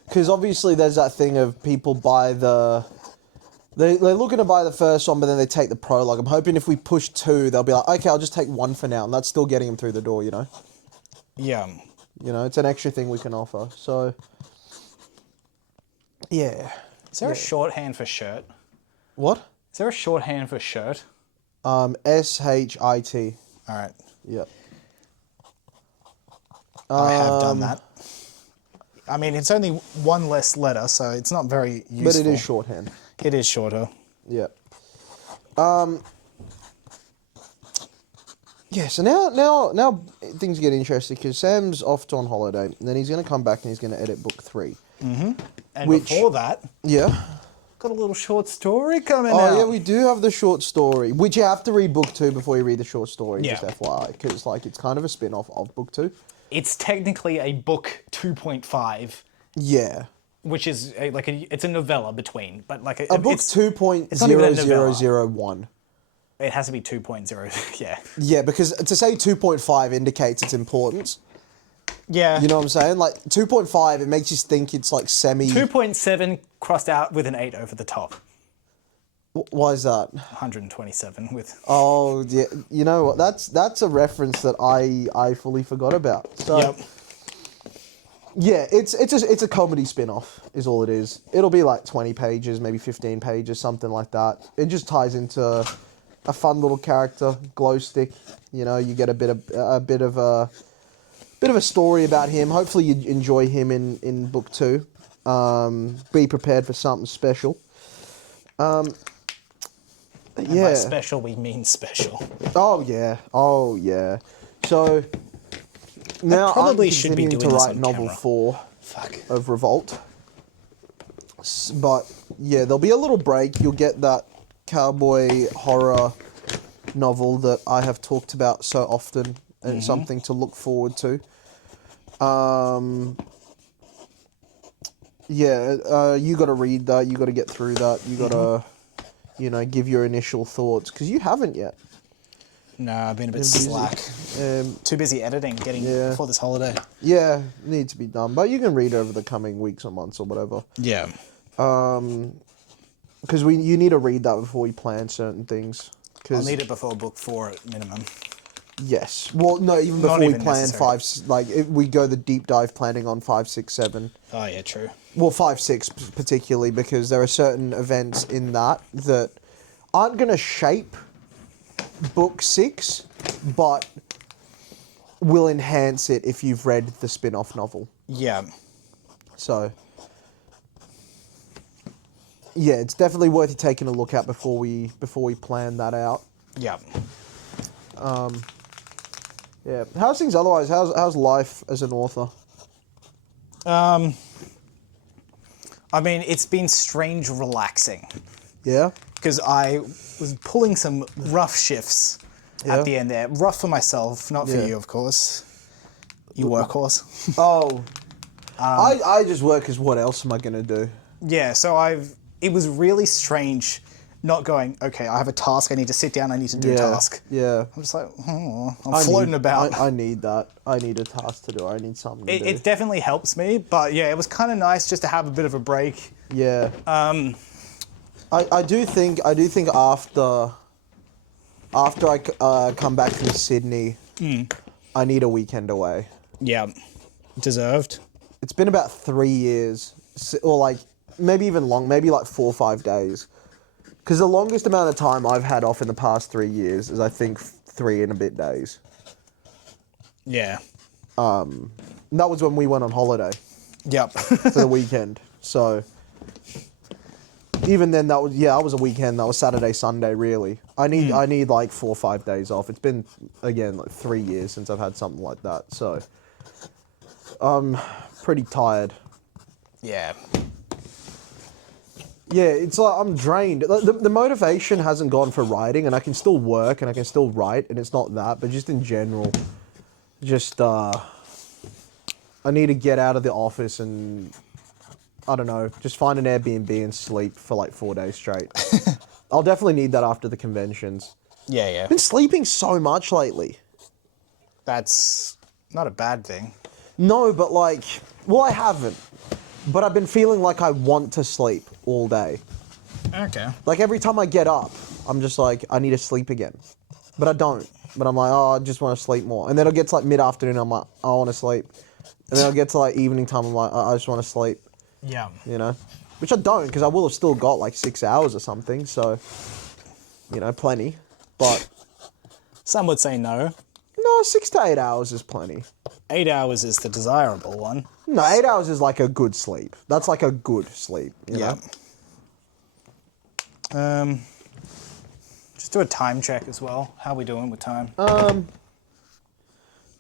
Because obviously there's that thing of people buy the... They're looking to buy the first one, but then they take the prologue. I'm hoping if we push 2, they'll be like, okay, I'll just take 1 for now. And that's still getting them through the door, you know? Yeah. You know, it's an extra thing we can offer. So, yeah. Is there a shorthand for shirt? What? Is there a shorthand for shirt? SHIT. All right. Yep. I have done that. I mean, it's only 1 less letter, so it's not very useful. But it is shorthand. It is shorter. Yeah. Yeah, so now things get interesting because Sam's off on holiday, and then he's going to come back and he's going to edit book 3. And Which- before that, Yeah. got a little short story coming out. Oh, yeah, we do have the short story, which you have to read book 2 before you read the short story, Yeah. just FYI, because like, it's kind of a spin-off of book 2. It's technically a book 2.5, Yeah. which is it's a novella between, but like A book it's not even a novella. 2.0001. It has to be 2.0. Yeah. Yeah, because to say 2.5 indicates its importance. Yeah. You know what I'm saying? Like 2.5, it makes you think it's like semi. 2.7 crossed out with an 8 over the top. Why is that? 127 with. Oh, yeah. You know what? That's a reference that I fully forgot about. So Yep. yeah, it's a comedy spin-off is all it is. It'll be like 20 pages, maybe 15 pages, something like that. It just ties into a fun little character, glow stick. You know, you get a bit of a story about him. Hopefully you enjoy him in book 2. Be prepared for something special. And Yeah. by special, we mean special. Oh yeah. So now probably I'm should be continuing doing to this write on novel camera. 4 Fuck. of Revolt. But yeah, there'll be a little break. You'll get that cowboy horror novel that I have talked about so often, and it's something to look forward to. Yeah, you got to read that. You got to get through that. You got to, give your initial thoughts because you haven't yet. No, I've been a bit busy. slack. Too busy editing, getting Yeah. before this holiday. Yeah, needs to be done, but you can read over the coming weeks or months or whatever. Yeah. Because you need to read that before we plan certain things. I'll need it before book 4 at minimum. Yes. Well, no, even Not before we even plan necessary. 5, like if we go the deep dive planning on 5, 6, 7. Oh yeah, true. Well, 5, 6 particularly because there are certain events in that aren't going to shape book 6, but will enhance it if you've read the spin-off novel. Yeah. So, yeah, it's definitely worth you taking a look at before we plan that out. Yeah. Yeah. How's things otherwise? How's life as an author? I mean, it's been strange relaxing Yeah. because I was pulling some rough shifts at the end there. Rough for myself, not for Yeah. you, of course. You workhorse. Oh. I just work because what else am I going to do? Yeah, so it was really strange not going, okay, I have a task, I need to sit down, I need to do a task. Yeah. I'm just like, I'm floating about. I need that. I need a task to do. I need something to do. It definitely helps me, but yeah, it was kind of nice just to have a bit of a break. Yeah. I do think after I come back from Sydney, I need a weekend away. Yeah, deserved. It's been about 3 years, or like maybe even maybe like 4 or 5 days. Because the longest amount of time I've had off in the past 3 years is I think 3 and a bit days. Yeah. And that was when we went on holiday Yep. for the weekend. So even then, that was a weekend. That was Saturday, Sunday, really. I need like 4 or 5 days off. It's been, again, like 3 years since I've had something like that. So I'm pretty tired. Yeah. Yeah, it's like I'm drained. The motivation hasn't gone for writing, and I can still work and I can still write, and it's not that, but just in general, I need to get out of the office and, I don't know, just find an Airbnb and sleep for like 4 days straight. I'll definitely need that after the conventions. Yeah, yeah. I've been sleeping so much lately. That's not a bad thing. No, but like, well, I haven't. But I've been feeling like I want to sleep all day. Okay. Like every time I get up, I'm just like, I need to sleep again. But I don't. But I'm like, oh, I just want to sleep more. And then it'll get to like mid-afternoon, I'm like, I want to sleep. And then I'll get to like evening time, I'm like, I just want to sleep. Yeah. You know? Which I don't, because I will have still got like 6 hours or something. So, you know, plenty. But Some would say no. no, 6 to 8 hours is plenty. 8 hours is the desirable one. No, 8 hours is like a good sleep. That's like a good sleep. You know? Just do a time check as well. How are we doing with time?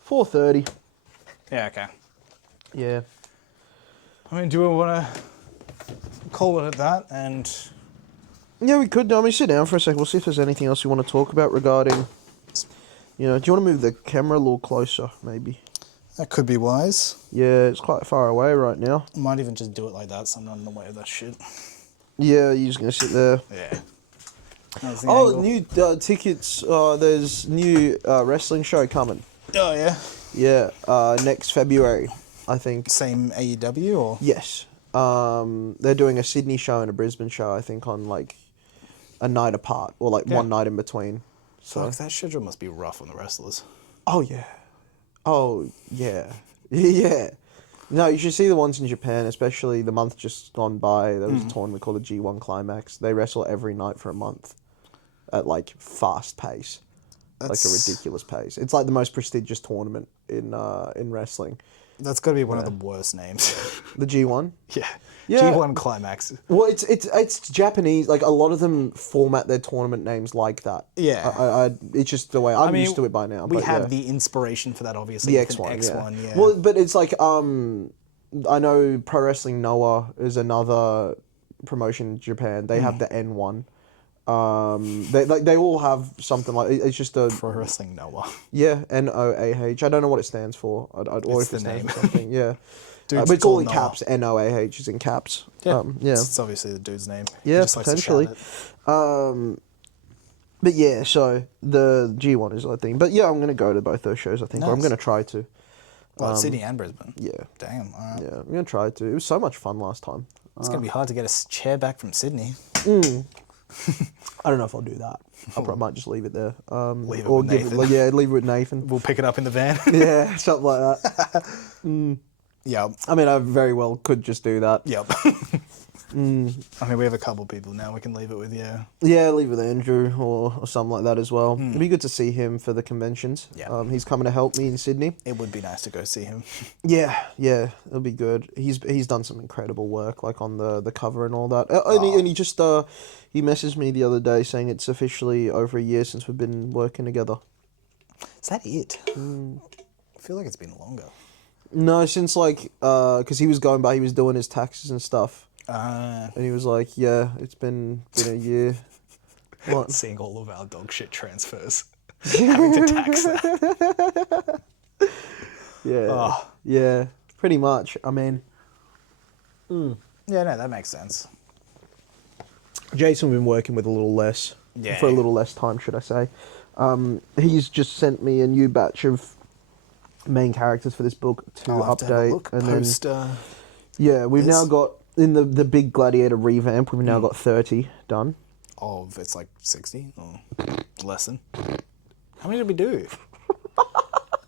4:30. Yeah, okay. Yeah. I mean, do we want to call it at that? And Yeah, we could. Let me sit down for a second. We'll see if there's anything else you want to talk about regarding, you know, do you want to move the camera a little closer, maybe? that could be wise. Yeah, it's quite far away right now. I might even just do it like that so I'm not in the way of that shit. Yeah, you're just going to sit there. Yeah. That the Oh, angle. new tickets. There's new wrestling show coming. Oh, yeah. Yeah, next February, I think. Same AEW or? Yes. They're doing a Sydney show and a Brisbane show, I think, on like a night apart or like one night in between. So. Fuck, that schedule must be rough on the wrestlers. Oh yeah. Oh yeah. Yeah. No, you should see the ones in Japan, especially the month just gone by. There was a tournament called the G1 Climax. They wrestle every night for a month at like fast pace. Like a ridiculous pace. It's like the most prestigious tournament in wrestling. That's got to be one of the worst names. The G1? Yeah. Yeah. G1 Climax. Well, it's Japanese. Like a lot of them format their tournament names like that. Yeah. It's just the way I'm used to it by now. We but have yeah. the inspiration for that, obviously. The with X1, an X1, yeah. Well, but it's like I know Pro Wrestling Noah is another promotion in Japan. They have the N1. They all have something like it's just a Pro Wrestling Noah. yeah NOAH. I don't know what it stands for. Or if the it stands name. for something. Yeah. Dude's But it's all called in Noah. caps. NOAH is in caps. Yeah. It's obviously the dude's name. He Yeah, just likes to shout potentially. it. But yeah, so the G1 is the thing. But yeah, I'm gonna go to both those shows. I think, or I'm Nice. gonna try to. Well, Sydney and Brisbane. Yeah. Damn. All right. Yeah, I'm gonna try to. It was so much fun last time. It's going to be hard to get a chair back from Sydney. I don't know if I'll do that. I might just leave it there. Leave it or with give Nathan. it, yeah, leave it with Nathan. We'll pick it up in the van. Yeah, something like that. Yep. I mean, I very well could just do that. Yep. I mean, we have a couple people now we can leave it with, yeah. Yeah, leave it with Andrew or something like that as well. It'd be good to see him for the conventions. Yeah. He's coming to help me in Sydney. It would be nice to go see him. Yeah, it'll be good. He's done some incredible work, like on the cover and all that. And he just he messaged me the other day saying it's officially over a year since we've been working together. Is that it? I feel like it's been longer. No, since like because he was going by, he was doing his taxes and stuff, Uh, and he was like, "Yeah, it's been a year." What? seeing all of our dog shit transfers. having to tax that. Yeah. Oh. Yeah. Pretty much. I mean, Yeah, no, that makes sense. Jason we've been working with a little less. Yeah. For a little less time, should I say. He's just sent me a new batch of main characters for this book to I'll have update. to have a look. And Post, then, yeah, we've this. now got, in the big Gladiator revamp, we've now got 30 done. Oh, it's like 60 or less than. How many did we do?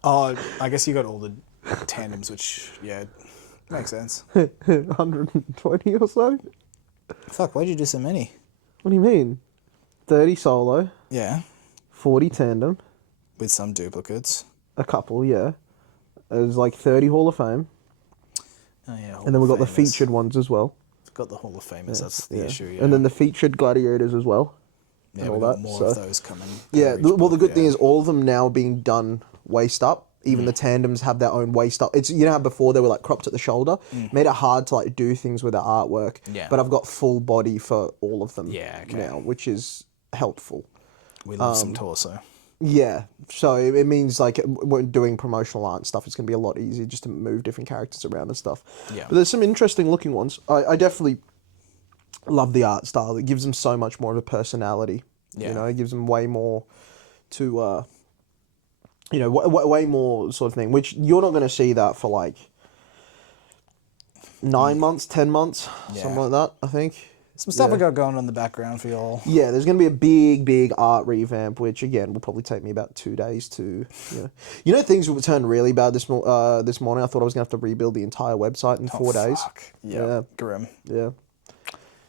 Oh, I guess you got all the tandems, which, yeah, makes sense. 120 or so? Fuck, why'd you do so many? What do you mean? 30 solo, Yeah, 40 tandem, with some duplicates. a couple, yeah. There's like 30 Hall of Fame. Oh, yeah, Hall And then we've of got the Famers. featured ones as well. We've got the Hall of Famers, that's the Yeah. issue, yeah. And then the featured gladiators as well. yeah, and we've all got that, more so- of those coming. Yeah, per each well, the book, good thing yeah. is all of them now being done waist up. Even the tandems have their own waist up. It's, you know how before they were like cropped at the shoulder? Made it hard to like do things with the artwork. Yeah. But I've got full body for all of them Yeah, okay. now, which is helpful. We love some torso. Yeah, so it means like when doing promotional art and stuff, it's going to be a lot easier just to move different characters around and stuff. Yeah. But there's some interesting looking ones. I definitely love the art style. It gives them so much more of a personality. Yeah. You know, it gives them way more to, you know, way more sort of thing, which you're not going to see that for like 9 months, 10 months, Yeah. something like that, I think. Some stuff yeah. we got going on in the background for y'all. Yeah, there's going to be a big art revamp, which again will probably take me about 2 days to, you know, things will turn really bad this morning. I thought I was going to have to rebuild the entire website in 4 days. Fuck. Yeah. Grim. Yeah,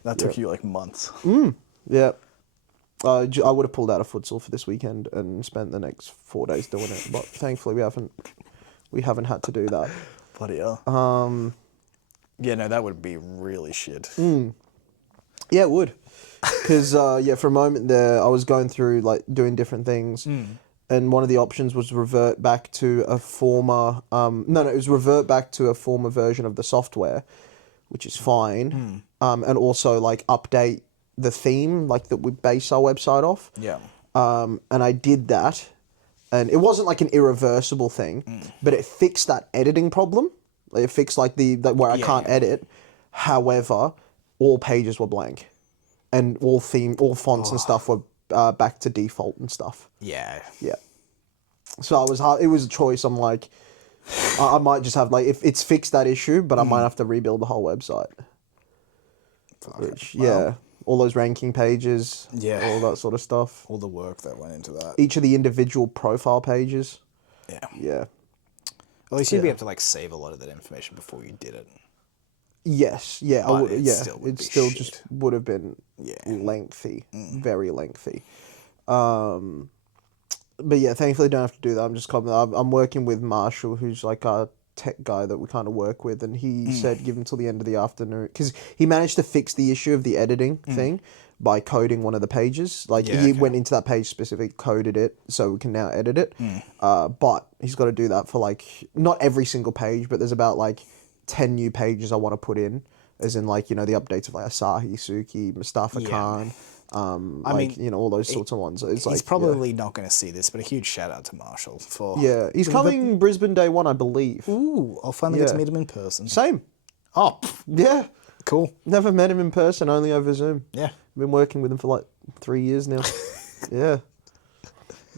That took you like months. yeah. I would have pulled out a futsal for this weekend and spent the next 4 days doing it, but thankfully we haven't had to do that. Bloody hell. Yeah, no, that would be really shit. Yeah, it would. Because, yeah, for a moment there, I was going through, like, doing different things. And one of the options was revert back to a former... it was revert back to a former version of the software, which is fine. And also, like, update the theme, like, that we base our website off. Yeah. And I did that. And it wasn't, like, an irreversible thing. But it fixed that editing problem. It fixed, like, where I can't edit. However... all pages were blank, and all fonts and stuff were back to default and stuff. Yeah. Yeah. So it was a choice. I'm like, I might just have like, if it's fixed that issue, but I might have to rebuild the whole website. Which, yeah, all those ranking pages, Yeah. all that sort of stuff. All the work that went into that. Each of the individual profile pages. Yeah. Yeah. At least you'd be able to like save a lot of that information before you did it. Yes, yeah, I But would. it Yeah, still would it be still shit. just would have been lengthy, very lengthy. But yeah, thankfully, I don't have to do that. I'm working with Marshall, who's like our tech guy that we kind of work with, and he said give him till the end of the afternoon because he managed to fix the issue of the editing thing by coding one of the pages. Like he went into that page specifically, coded it, so we can now edit it. But he's got to do that for like not every single page, but there's about like 10 new pages I want to put in, as in like, you know, the updates of like Asahi, Suki, Mustafa Khan, I mean, you know, all those sorts of ones. It's He's like, probably not going to see this, but a huge shout out to Marshall for. yeah, he's coming Brisbane day one, I believe. Ooh, I'll finally get to Yeah. meet him in person. Same. Oh, Yeah. cool. Never met him in person, only over Zoom. Yeah. Been working with him for like 3 years now. Yeah.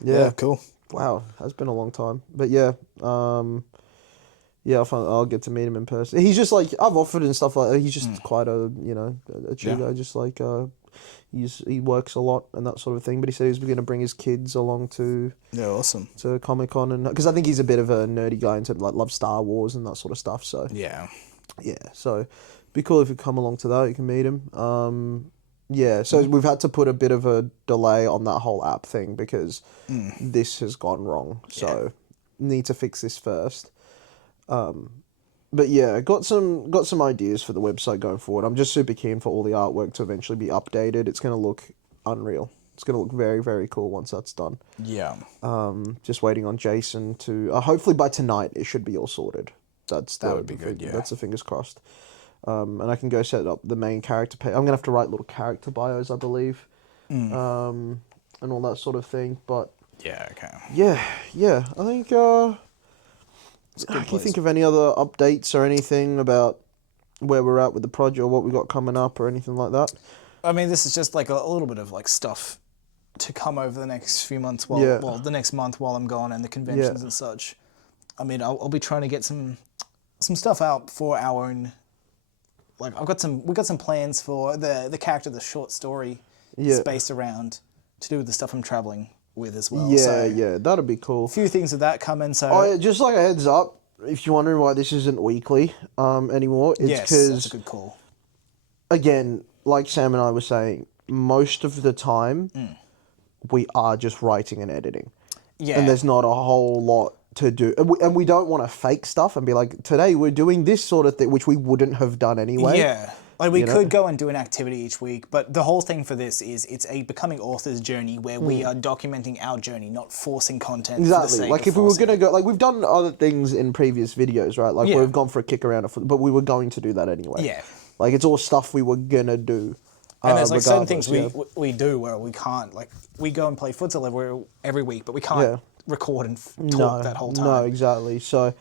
Yeah, cool. Wow, has been a long time. But yeah, yeah, I'll get to meet him in person. He's just like, I've offered and stuff like that. He's just quite a, you know, a chill guy, just like, he works a lot and that sort of thing. But he said he was going to bring his kids along to Yeah, awesome. Comic-Con, and because I think he's a bit of a nerdy guy and like loves Star Wars and that sort of stuff. So Yeah. yeah, so it'd be cool if you come along to that. You can meet him. Yeah, so we've had to put a bit of a delay on that whole app thing because this has gone wrong. So need to fix this first. But yeah, got some ideas for the website going forward. I'm just super keen for all the artwork to eventually be updated. It's going to look unreal. It's going to look very, very cool once that's done. Yeah. Just waiting on Jason to... hopefully by tonight it should be all sorted. That would be good, yeah. That's the fingers crossed. And I can go set up the main character page. I'm going to have to write little character bios, I believe. And all that sort of thing. But Yeah. Okay. Yeah. I think. It's a Can good you place. think of any other updates or anything about where we're at with the project or what we got coming up or anything like that? I mean, this is just like a little bit of like stuff to come over the next few months Yeah. well, the next month while I'm gone and the Yeah. conventions and such. I mean, I'll be trying to get some stuff out for our own. Like we got some plans for the character, the short story is Yeah. based around to do with the stuff I'm traveling with as well. Yeah, So yeah, that'd be a cool. few things of that coming. So Oh, yeah, just like a heads up, if you're wondering why this isn't weekly anymore, it's yes, that's a because, good call. again, like Sam and I were saying, most of the time we are just writing and editing. Yeah. And there's not a whole lot to do. And we don't want to fake stuff and be like, today we're doing this sort of thing, which we wouldn't have done anyway. Yeah. Like we you know? could go and do an activity each week, but the whole thing for this is it's a becoming author's journey where we are documenting our journey, not forcing content. For the Exactly. sake Like of if we were forcing gonna it. go, like we've done other things in previous videos, right? Like Yeah. we've gone for a kick around, but we were going to do that anyway. Yeah. Like it's all stuff we were gonna do. And there's like certain things regardless, yeah. we do where we can't, like we go and play futsal every week, but we can't Yeah. record and talk that whole time. No, exactly. So,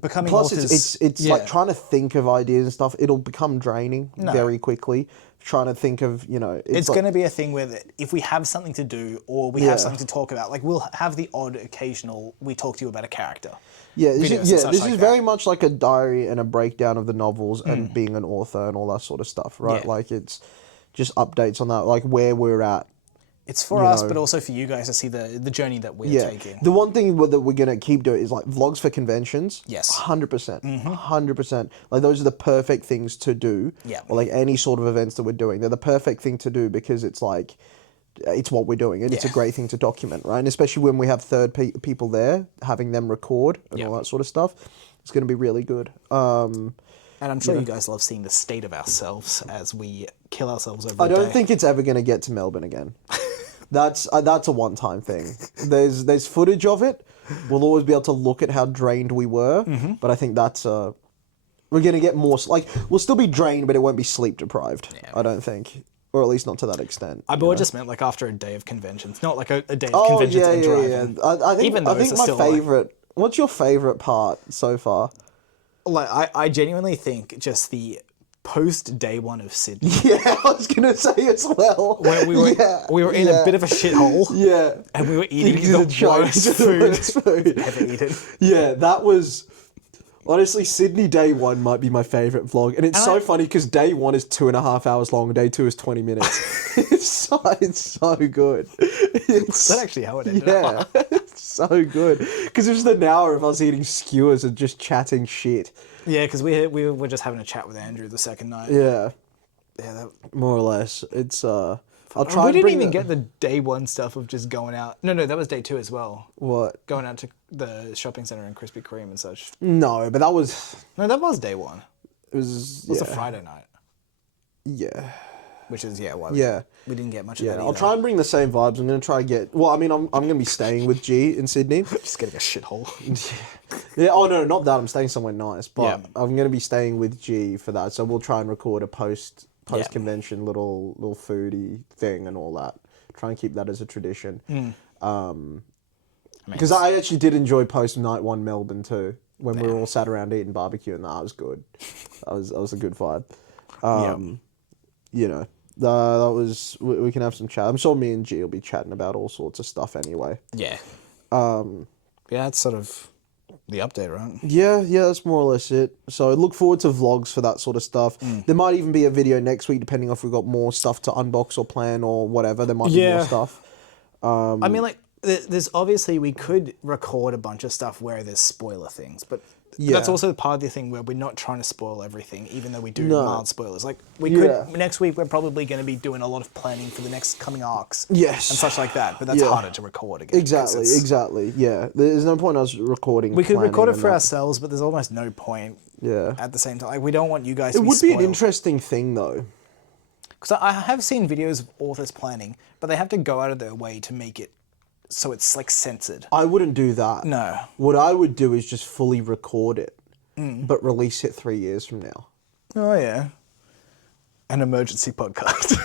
Becoming plus authors, it's yeah. like trying to think of ideas and stuff. It'll become draining very quickly. Trying to think of It's like, going to be a thing where if we have something to do or we Yeah. have something to talk about, like we'll have the odd occasional we talk to you about a character. Yeah, videos and this is such like very that. much like a diary and a breakdown of the novels and being an author and all that sort of stuff, right? Yeah. Like it's just updates on that, like where we're at. It's for us, but also for you guys to see the journey that we're Yeah. taking. The one thing that we're gonna keep doing is like vlogs for conventions. Yes. 100%. 100%. Like those are the perfect things to do. Yeah. Or like any sort of events that we're doing, they're the perfect thing to do because it's like it's what we're doing and it's a Yeah. great thing to document, right? And especially when we have third people there, having them record and Yeah. all that sort of stuff, it's going to be really good. And I'm sure you guys love seeing the state of ourselves as we kill ourselves over I a don't day. think it's ever going to get to Melbourne again. That's a one-time thing. There's footage of it. We'll always be able to look at how drained we were, but I think that's we're going to get more like we'll still be drained, but it won't be sleep deprived. Yeah. I don't think, or at least not to that extent. I just meant like after a day of conventions, not like a day of conventions and driving. I think Even I those think are my still, like- favorite. What's your favorite part so far? Like I genuinely think just the post day one of Sydney, Yeah, I was gonna say as well. where we were in a bit of a shithole, Yeah, and we were eating Because the of Chinese worst food food. ever eaten. Yeah, that was honestly Sydney day one might be my favorite vlog, and it's so funny because day one is 2.5 hours long, day two is 20 minutes. it's so good. Is that actually how it ended up? Yeah, it's so good because it was an hour of us eating skewers and just chatting shit. Yeah, because we were just having a chat with Andrew the second night. Yeah, Yeah, more or less. It's I'll we try and didn't bring even the- get the day one stuff of just going out. No, that was day two as well. what? Going out to the shopping centre and Krispy Kreme and such. No, but that was No, that was day one. it was It was yeah, a Friday night, yeah. which is why Yeah. we didn't get much of Yeah, that either. I'll try and bring the same vibes. I'm gonna try and get. Well, I mean, I'm gonna be staying with G in Sydney. Just getting a shithole. Yeah. Oh no, not that. I'm staying somewhere nice, but Yeah. I'm gonna be staying with G for that. So we'll try and record a post convention little foodie thing and all that. Try and keep that as a tradition. Because I actually did enjoy post night one Melbourne too, when we were all sat around eating barbecue, and that was good. That was a good vibe. You know, that was we can have some chat. I'm sure me and G will be chatting about all sorts of stuff anyway. Yeah. Yeah, that's sort of the update, right? Yeah, that's more or less it. So look forward to vlogs for that sort of stuff. There might even be a video next week, depending on if we've got more stuff to unbox or plan or whatever. There might be more stuff. I mean, like, there's obviously we could record a bunch of stuff where there's spoiler things, but that's also part of the thing where we're not trying to spoil everything, even though we do mild spoilers. Like we could next week, we're probably going to be doing a lot of planning for the next coming arcs, Yes. and such like that. But that's harder to record again. 'cause Exactly. Yeah, there's no point us recording. We could record it planning for and that. ourselves, but there's almost no point. Yeah. At the same time, like, we don't want you guys. to It be would be an spoiled. interesting thing though. Because I have seen videos of authors planning, but they have to go out of their way to make it so it's like censored. I wouldn't do that. No. What I would do is just fully record it, but release it 3 years from now. Oh yeah. An emergency podcast.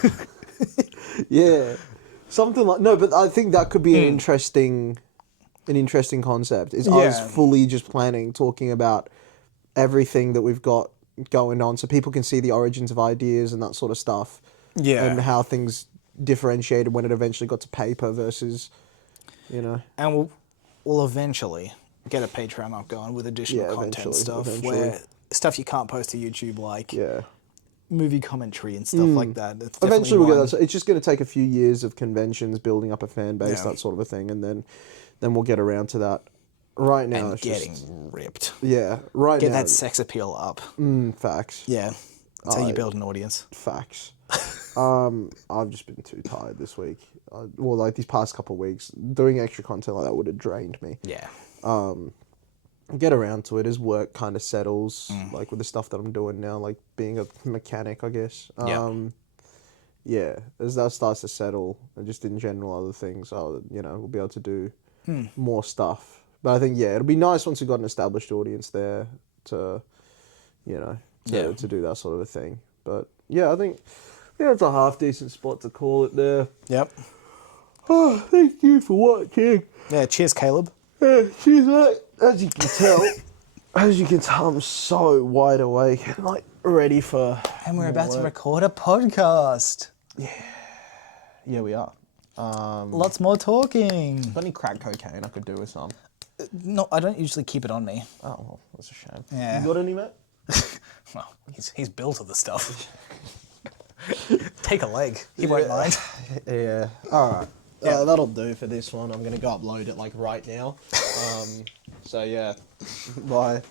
Yeah. Something like no, but I think that could be an interesting concept. Is us fully just planning, talking about everything that we've got going on, so people can see the origins of ideas and that sort of stuff. Yeah. And how things differentiated when it eventually got to paper versus, And we'll eventually get a Patreon up going with additional content stuff where stuff you can't post to YouTube, like movie commentary and stuff like that. That's eventually we'll get that. So it's just going to take a few years of conventions, building up a fan base, that sort of a thing, and then we'll get around to that. Right now, and it's getting just, ripped. Yeah, right Get now. Get that sex appeal up. Facts. Yeah, that's how you build an audience. Facts. I've just been too tired this week. Like these past couple of weeks, doing extra content like that would have drained me. Yeah. Get around to it as work kind of settles, like with the stuff that I'm doing now, like being a mechanic, I guess. Yeah, as that starts to settle, and just in general other things, we'll be able to do more stuff. But I think, it'll be nice once we've got an established audience there to do that sort of a thing. But yeah, I think it's a half decent spot to call it there. Yep. Oh, thank you for watching. Yeah, cheers, Caleb. Yeah, cheers, mate. As you can tell, I'm so wide awake and like ready for. And we're about to record a podcast. Yeah, we are. Lots more talking. Got any crack cocaine I could do with some? No, I don't usually keep it on me. Oh, well, that's a shame. Yeah. You got any, mate? Well, he's built of the stuff. Take a leg. He won't mind. Yeah. All right. Yeah, that'll do for this one. I'm gonna go upload it like right now. So yeah. Bye.